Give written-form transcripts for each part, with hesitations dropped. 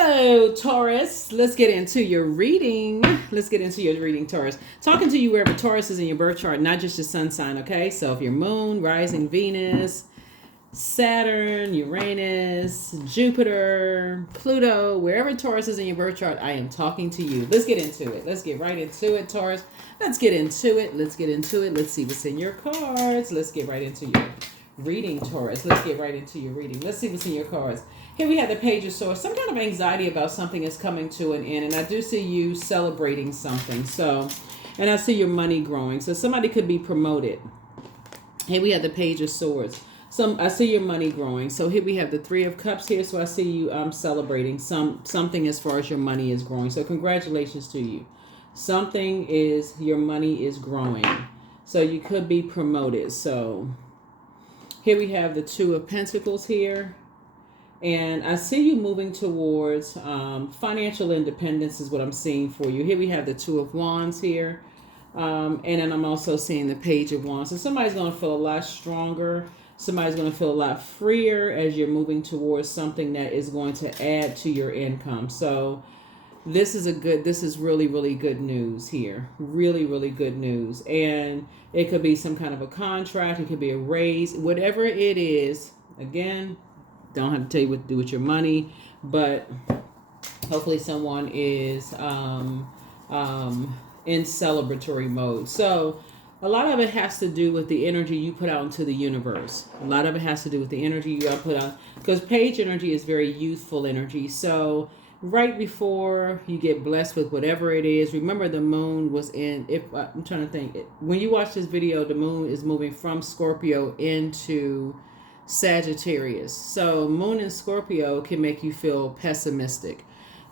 Hello, Taurus. Let's get into your reading. Taurus. Talking to you wherever Taurus is in your birth chart, not just your sun sign, okay? So if your moon, rising Venus, Saturn, Uranus, Jupiter, Pluto, wherever Taurus is in your birth chart, I am talking to you. Let's get into it. Let's get right into it, Taurus. Let's get into it. Let's see what's in your cards. Let's get right into your reading, Taurus. Let's get right into your reading. Let's see what's in your cards. Here we have the Page of Swords. Some kind of anxiety about something is coming to an end. And I do see you celebrating something. And I see your money growing. So somebody could be promoted. Here we have the Page of Swords. I see your money growing. So here we have the Three of Cups here. So I see you celebrating something as far as your money is growing. So congratulations to you. Your money is growing. So you could be promoted. So here we have the Two of Pentacles here. And I see you moving towards financial independence is what I'm seeing for you. Here we have the Two of Wands here. And then I'm also seeing the Page of Wands. So somebody's going to feel a lot stronger. Somebody's going to feel a lot freer as you're moving towards something that is going to add to your income. So this is really, really good news here. Really, really good news. And it could be some kind of a contract. It could be a raise. Whatever it is, again, don't have to tell you what to do with your money, but hopefully someone is in celebratory mode. So a lot of it has to do with the energy you put out into the universe. A lot of it has to do with the energy you put out, because Page energy is very youthful energy. So right before you get blessed with whatever it is, remember the moon was I'm trying to think. When you watch this video, the moon is moving from Scorpio into Sagittarius. So moon in Scorpio can make you feel pessimistic.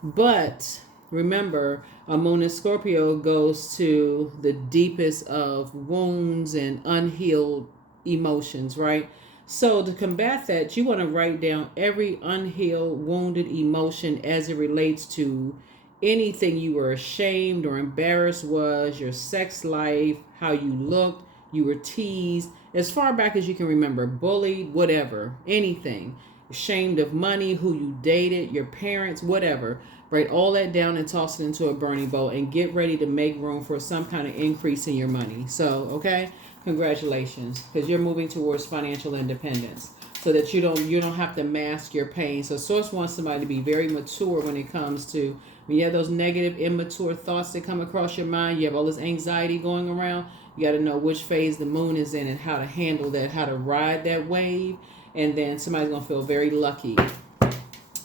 But remember, a moon in Scorpio goes to the deepest of wounds and unhealed emotions, right? So to combat that, you want to write down every unhealed, wounded emotion as it relates to anything you were ashamed or embarrassed was, your sex life, how you looked, you were teased, as far back as you can remember, bullied, whatever, anything, ashamed of money, who you dated, your parents, whatever. Write all that down and toss it into a burning bowl and get ready to make room for some kind of increase in your money. So, okay, congratulations, because you're moving towards financial independence so that you don't have to mask your pain. So Source wants somebody to be very mature when it comes to, when you have those negative, immature thoughts that come across your mind, you have all this anxiety going around. You got to know which phase the moon is in and how to handle that, how to ride that wave. And then somebody's going to feel very lucky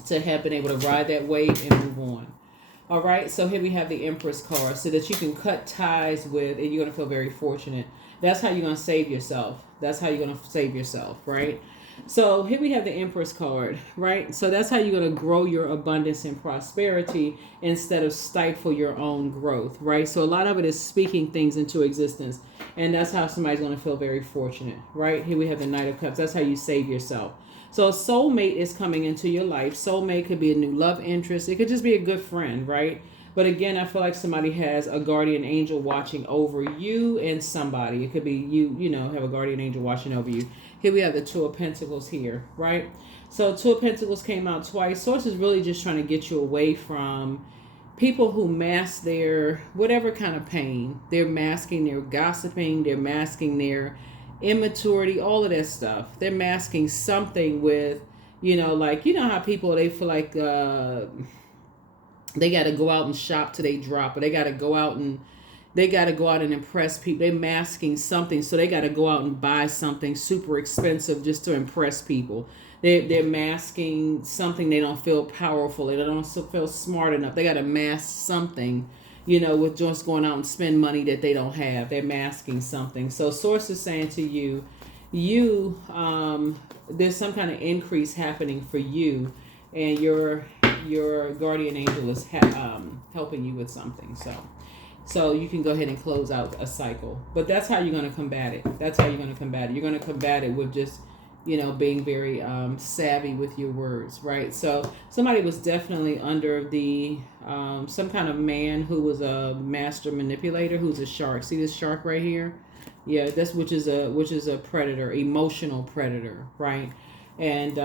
to have been able to ride that wave and move on. All right. So here we have the Empress card so that you can cut ties with, and you're going to feel very fortunate. That's how you're going to save yourself. Right? So here we have the Empress card, right? So that's how you're going to grow your abundance and prosperity instead of stifle your own growth, right? So a lot of it is speaking things into existence. And that's how somebody's going to feel very fortunate, right? Here we have the Knight of Cups. That's how you save yourself. So a soulmate is coming into your life. Soulmate could be a new love interest. It could just be a good friend, right? But again, I feel like somebody has a guardian angel watching over you and somebody. It could be you have a guardian angel watching over you. Here we have the Two of Pentacles here, right? So Two of Pentacles came out twice. Source is really just trying to get you away from people who mask their whatever kind of pain. They're masking their gossiping. They're masking their immaturity, all of that stuff. They're masking something with, how people, they feel like they got to go out and shop till they drop, or they got to go out and impress people. They're masking something, so they got to go out and buy something super expensive just to impress people. They're masking something. They don't feel powerful. They don't feel smart enough. They got to mask something, with just going out and spend money that they don't have. They're masking something. So Source is saying to you, there's some kind of increase happening for you, and your guardian angel is helping you with something. So you can go ahead and close out a cycle. But that's how you're going to combat it. You're going to combat it with just, being very savvy with your words, right? So somebody was definitely under the some kind of man who was a master manipulator, who's a shark. See this shark right here? Yeah, that's which is a predator, emotional predator, right? And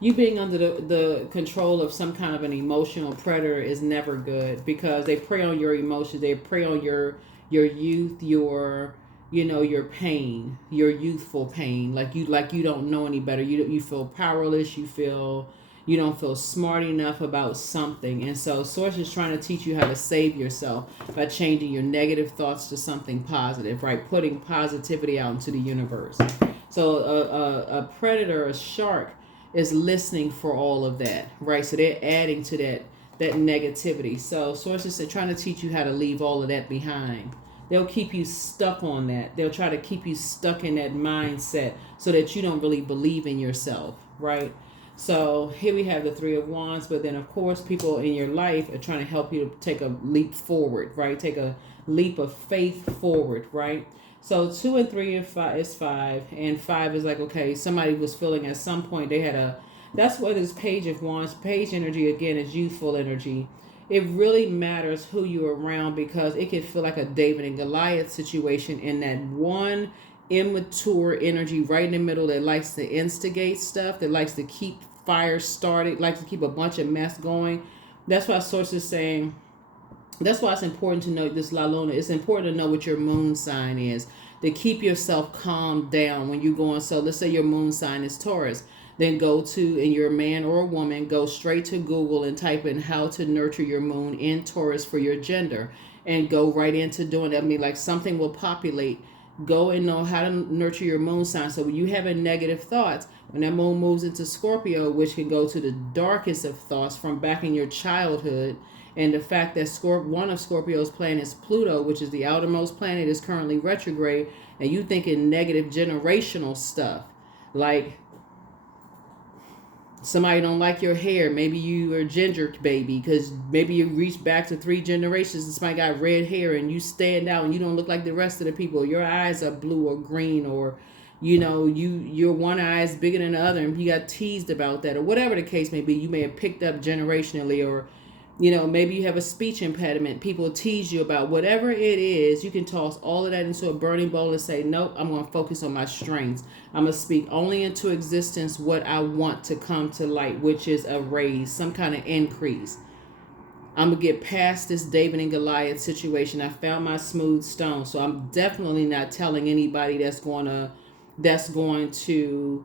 you being under the control of some kind of an emotional predator is never good, because they prey on your emotions. They prey on your youth, your, you know, your pain, your youthful pain. Like you don't know any better. You feel powerless. You feel, you don't feel smart enough about something. And so Source is trying to teach you how to save yourself by changing your negative thoughts to something positive, right? Putting positivity out into the universe. So a predator, a shark, is listening for all of that, right? So they're adding to that negativity. So Sources are trying to teach you how to leave all of that behind. They'll keep you stuck on that. They'll try to keep you stuck in that mindset so that you don't really believe in yourself, right? So here we have the Three of Wands, but then of course people in your life are trying to help you to take a leap forward, right? Take a leap of faith forward, right? So 2 and 3 and 5 is 5, and 5 is like, okay, somebody was feeling at some point they had a, that's what this Page of Wands, page energy again is youthful energy. It really matters who you're around, because it can feel like a David and Goliath situation in that one immature energy right in the middle that likes to instigate stuff, that likes to keep fire started, likes to keep a bunch of mess going. That's why Source is saying, that's why it's important to know this, La Luna. It's important to know what your moon sign is, to keep yourself calmed down when you're going. So let's say your moon sign is Taurus. Then go to, and you're a man or a woman, go straight to Google and type in how to nurture your moon in Taurus for your gender, and go right into doing that. I mean, like something will populate. Go and know how to nurture your moon sign. So when you have negative thoughts, when that moon moves into Scorpio, which can go to the darkest of thoughts from back in your childhood, and the fact that one of Scorpio's planets, Pluto, which is the outermost planet, is currently retrograde, and you thinking negative generational stuff, like somebody don't like your hair. Maybe you are ginger baby, because maybe you reach back to 3 generations and somebody got red hair and you stand out and you don't look like the rest of the people. Your eyes are blue or green, or you know, your one eye is bigger than the other and you got teased about that, or whatever the case may be. You may have picked up generationally, or you know, maybe you have a speech impediment. People tease you about whatever it is. You can toss all of that into a burning bowl and say, nope, I'm going to focus on my strengths. I'm going to speak only into existence what I want to come to light, which is a raise, some kind of increase. I'm going to get past this David and Goliath situation. I found my smooth stone. So I'm definitely not telling anybody that's going to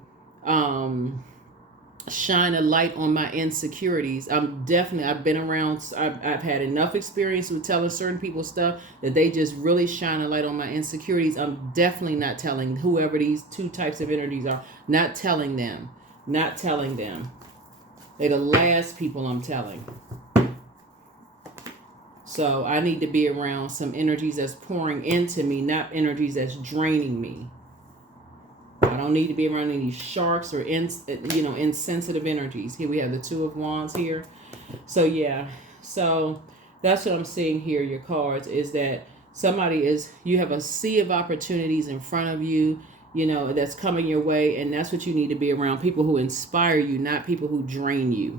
shine a light on my insecurities. I've been around, I've had enough experience with telling certain people stuff that they just really shine a light on my insecurities. I'm definitely not telling whoever these 2 types of energies are, not telling them. They're the last people I'm telling. So I need to be around some energies that's pouring into me, not energies that's draining me. I don't need to be around any sharks or insensitive energies. Here we have the 2 of Wands here. So yeah, so that's what I'm seeing here. Your cards is that you have a sea of opportunities in front of you, you know, that's coming your way, and that's what you need to be around. People who inspire you, not people who drain you.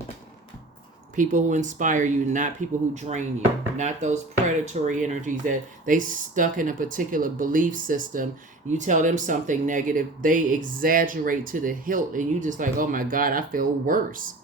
People who inspire you, not people who drain you. Not those predatory energies that they stuck in a particular belief system. You tell them something negative, they exaggerate to the hilt, and you just like, oh my God, I feel worse.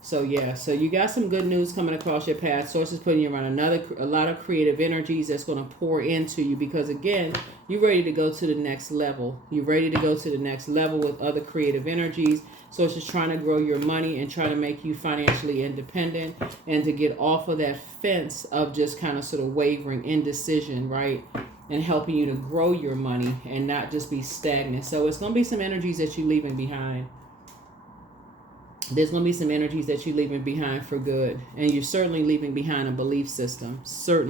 So yeah, so you got some good news coming across your path. Sources putting you around a lot of creative energies that's going to pour into you, because again, you're ready to go to the next level. You're ready to go to the next level with other creative energies. So it's just trying to grow your money and try to make you financially independent, and to get off of that fence of just kind of sort of wavering, indecision, right? And helping you to grow your money and not just be stagnant. So it's going to be some energies that you're leaving behind. There's going to be some energies that you're leaving behind for good. And you're certainly leaving behind a belief system. So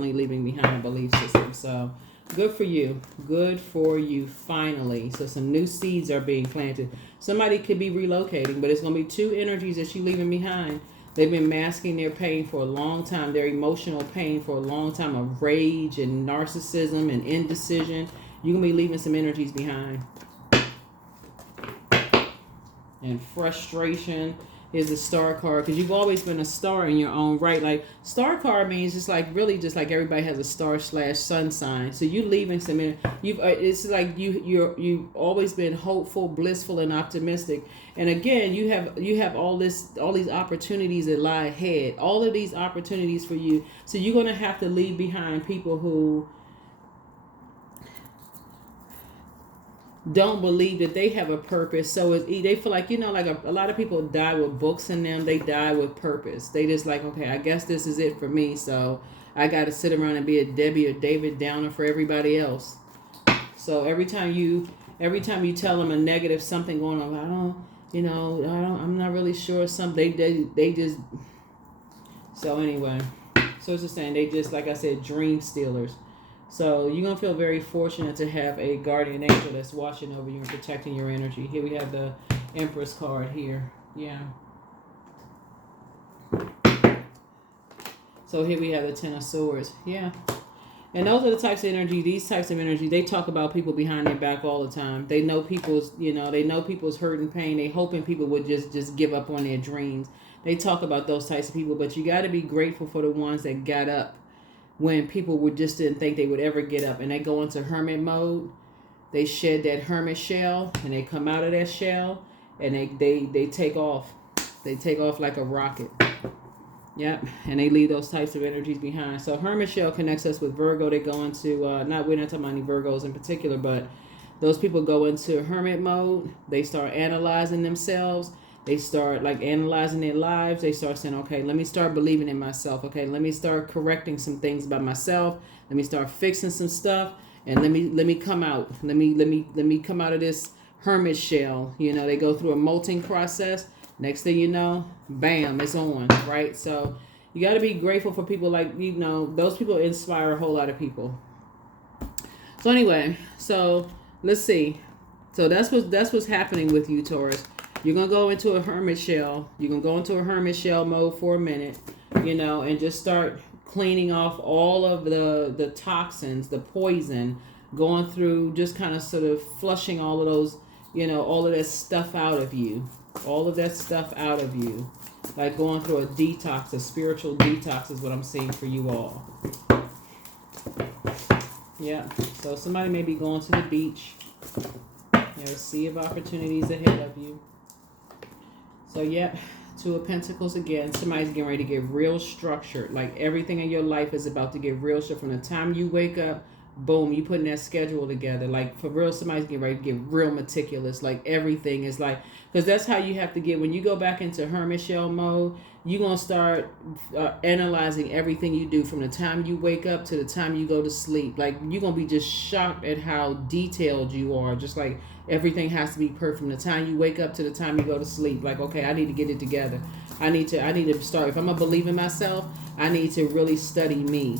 good for you. Good for you, finally. So some new seeds are being planted. Somebody could be relocating, but it's going to be 2 energies that you're leaving behind. They've been masking their pain for a long time, their emotional pain for a long time, of rage and narcissism and indecision. You're going to be leaving some energies behind. And frustration is the star card, because you've always been a star in your own right. Like, star card means just like, really just like everybody has a star / sun sign. So you leaving some, it's like you've always been hopeful, blissful, and optimistic. And again, you have all these opportunities that lie ahead, all of these opportunities for you. So you're going to have to leave behind people who don't believe that they have a purpose. So they feel like, like a lot of people die with books in them. They die with purpose. They just like, okay, I guess this is it for me. So I got to sit around and be a Debbie or David Downer for everybody else. So every time you tell them a negative something going on, I'm not really sure something. They just. So anyway, so it's just saying they just, like I said, dream stealers. So you're going to feel very fortunate to have a guardian angel that's watching over you and protecting your energy. Here we have the Empress card here. Yeah. So here we have the Ten of Swords. Yeah. And those are the types of energy, these types of energy, they talk about people behind their back all the time. They know people's hurt and pain. They hoping people would just give up on their dreams. They talk about those types of people, but you got to be grateful for the ones that got up when people didn't think they would ever get up, and they go into hermit mode. They shed that hermit shell, and they come out of that shell, and they take off. They take off like a rocket. Yep, and they leave those types of energies behind. So hermit shell connects us with Virgo. They go into, we're not talking about any Virgos in particular, but those people go into hermit mode. They start analyzing themselves. They start like analyzing their lives. They start saying, okay, let me start believing in myself. Okay, let me start correcting some things about myself. Let me start fixing some stuff, and let me come out. Let me come out of this hermit shell. They go through a molting process. Next thing you know, bam, it's on, right? So you got to be grateful for people like, those people inspire a whole lot of people. So anyway, so let's see. So that's what's happening with you, Taurus. You're going to go into a hermit shell. You're going to go into a hermit shell mode for a minute, and just start cleaning off all of the toxins, the poison, going through, just kind of sort of flushing all of those, all of that stuff out of you. All of that stuff out of you. Like going through a detox, a spiritual detox is what I'm seeing for you all. Yeah. So somebody may be going to the beach. There's a sea of opportunities ahead of you. So, yeah, Two of Pentacles again. Somebody's getting ready to get real structured. Like everything in your life is about to get real structured. From the time you wake up, boom, you putting that schedule together. Like for real, somebody's getting ready to get real meticulous. Like everything is like, because that's how you have to get, when you go back into hermit shell mode, you're going to start analyzing everything you do from the time you wake up to the time you go to sleep. Like you're going to be just shocked at how detailed you are. Just like everything has to be perfect from the time you wake up to the time you go to sleep. Like, okay, I need to get it together. I need to start. If I'm going to believe in myself, I need to really study me.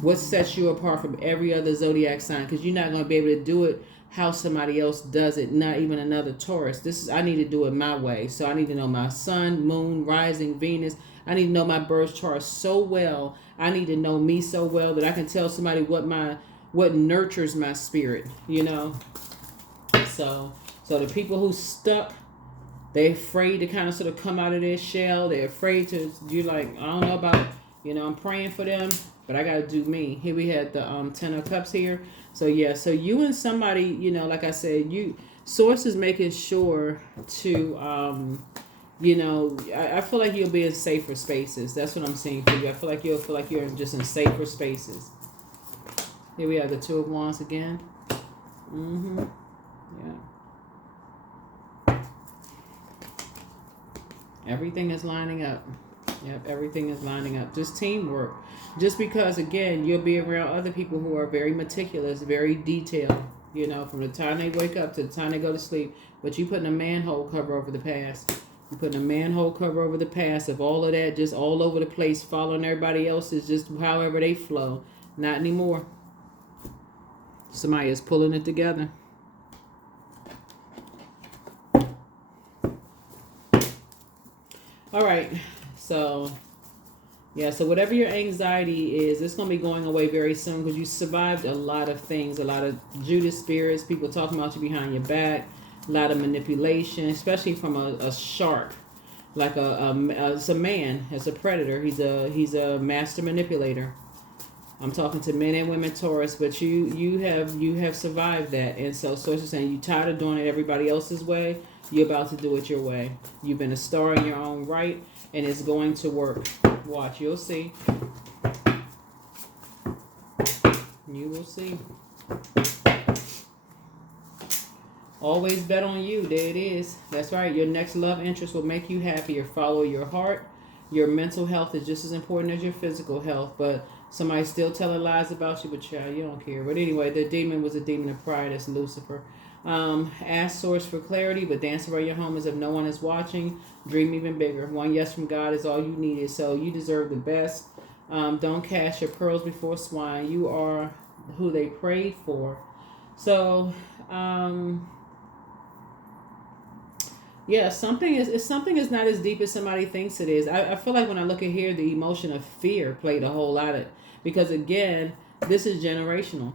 What sets you apart from every other zodiac sign? Because you're not going to be able to do it how somebody else does it, not even another Taurus. I need to do it my way. So I need to know my sun, moon, rising, Venus. I need to know my birth chart so well. I need to know me so well that I can tell somebody what nurtures my spirit, So the people who stuck, they're afraid to kind of sort of come out of their shell. They're afraid to, you're like, I don't know about it. I'm praying for them, but I got to do me. Here we had the 10 of Cups here. So, yeah, so you and somebody, like I said, Source is making sure to, I feel like you'll be in safer spaces. That's what I'm seeing for you. I feel like you're just in safer spaces. Here we have the Two of Wands again. Mm-hmm. Yeah. Everything is lining up. Yep, everything is lining up. Just teamwork. Just because, again, you'll be around other people who are very meticulous, very detailed, from the time they wake up to the time they go to sleep. But you putting a manhole cover over the past. You're putting a manhole cover over the past of all of that, just all over the place, following everybody else's, just however they flow. Not anymore. Somebody is pulling it together. All right. So, yeah, so whatever your anxiety is, it's going to be going away very soon because you survived a lot of things, a lot of Judas spirits, people talking about you behind your back, a lot of manipulation, especially from a shark. like it's a man, as a predator. He's a master manipulator. I'm talking to men and women Taurus, but you have survived that, and so Source is saying you tired of doing it everybody else's way. You're about to do it your way. You've been a star in your own right, and it's going to work. Watch, you'll see. You will see. Always bet on you. There it is. That's right. Your next love interest will make you happier. Follow your heart. Your mental health is just as important as your physical health, but somebody's still telling lies about you, but child, you don't care. But anyway, the demon was a demon of pride. That's Lucifer. Ask Source for clarity, but dance around your home as if no one is watching. Dream even bigger. One yes from God is all you needed, so you deserve the best. Don't cast your pearls before swine. You are who they prayed for. So, yeah, something is not as deep as somebody thinks it is. I feel like when I look at here, the emotion of fear played a whole lot of, because again, this is generational.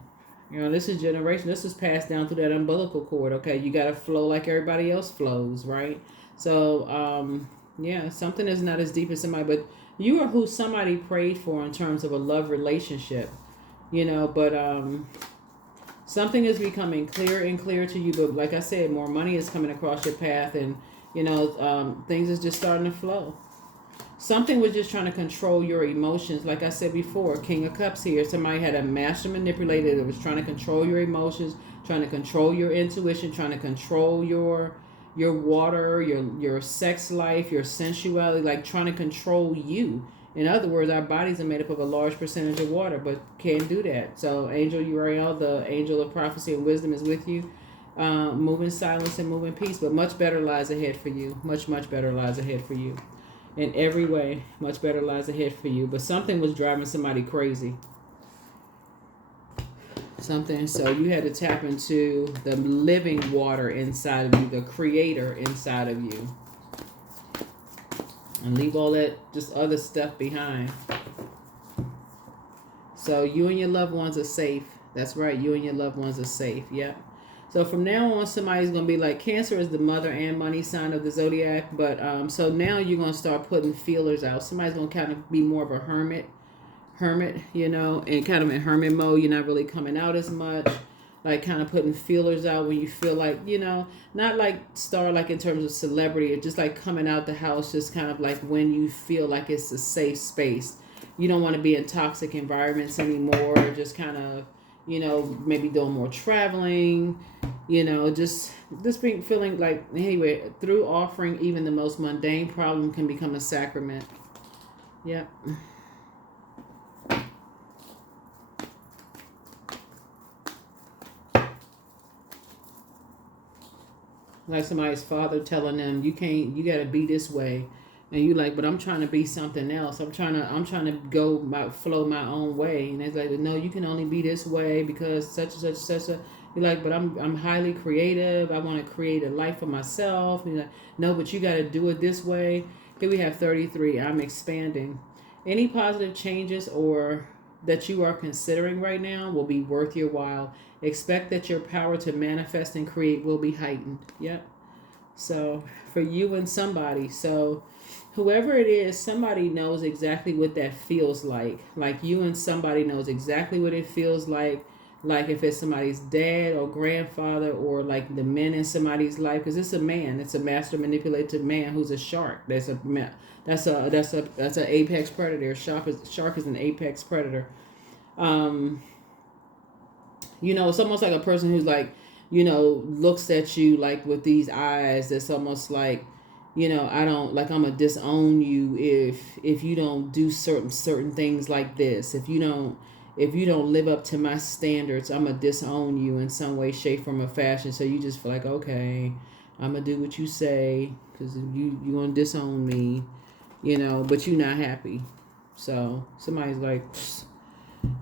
This is generation. This is passed down through that umbilical cord. Okay, you got to flow like everybody else flows, right? So, yeah, something is not as deep as somebody, but you are who somebody prayed for in terms of a love relationship, but something is becoming clearer and clearer to you. But like I said, more money is coming across your path, and things is just starting to flow. Something was just trying to control your emotions. Like I said before, King of Cups here. Somebody had a master manipulator that was trying to control your emotions, trying to control your intuition, trying to control your water, your sex life, your sensuality, like trying to control you. In other words, our bodies are made up of a large percentage of water, but can't do that. So Angel Uriel, the angel of prophecy and wisdom, is with you. Move in silence and move in peace, but much better lies ahead for you. Much, much better lies ahead for you. In every way, much better lies ahead for you. But something was driving somebody crazy. Something. So you had to tap into the living water inside of you, the creator inside of you. And leave all that just other stuff behind. So you and your loved ones are safe. That's right. You and your loved ones are safe. Yep. So from now on, somebody's going to be like, Cancer is the mother and money sign of the zodiac. But so now you're going to start putting feelers out. Somebody's going to kind of be more of a hermit, and kind of in hermit mode. You're not really coming out as much. Like kind of putting feelers out when you feel like, not like star like in terms of celebrity, or just like coming out the house, just kind of like when you feel like it's a safe space. You don't want to be in toxic environments anymore. Just kind of, maybe doing more traveling, just being feeling like, anyway, through offering, even the most mundane problem can become a sacrament. Yep. Like somebody's father telling them, you got to be this way. And you like, but I'm trying to be something else. I'm trying to flow my own way. And it's like, no, you can only be this way because such and such. You're like, but I'm highly creative. I want to create a life for myself. And you're like, no, but you got to do it this way. Here we have 33. I'm expanding. Any positive changes or that you are considering right now will be worth your while. Expect that your power to manifest and create will be heightened. Yep. So for you and somebody. So whoever it is, somebody knows exactly what that feels like. Like you and somebody knows exactly what it feels like. Like if it's somebody's dad or grandfather or like the men in somebody's life, because it's a man. It's a master manipulative man who's a shark. That's an apex predator. Shark is an apex predator. It's almost like a person who's like, looks at you like with these eyes. That's almost like, I'm gonna disown you if you don't do certain things like this. If you don't live up to my standards, I'm gonna disown you in some way, shape, form, or fashion. So you just feel like, okay, I'm gonna do what you say because you gonna disown me, but you're not happy. So somebody's like,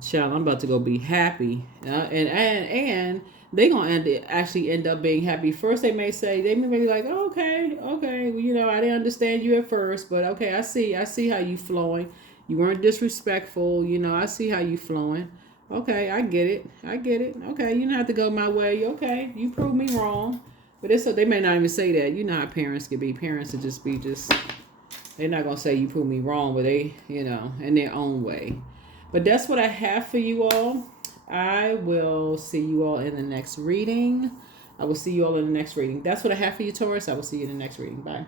child, I'm about to go be happy, and they gonna actually end up being happy. First, they may be like, oh, okay, I didn't understand you at first, but okay, I see how you flowing. You weren't disrespectful, I see how you flowing. Okay, I get it. Okay, you don't have to go my way. Okay, you proved me wrong, but they may not even say that. You know how parents can be. Parents would just be They're not going to say you proved me wrong, but they, in their own way. But that's what I have for you all. I will see you all in the next reading. That's what I have for you, Taurus. I will see you in the next reading. Bye.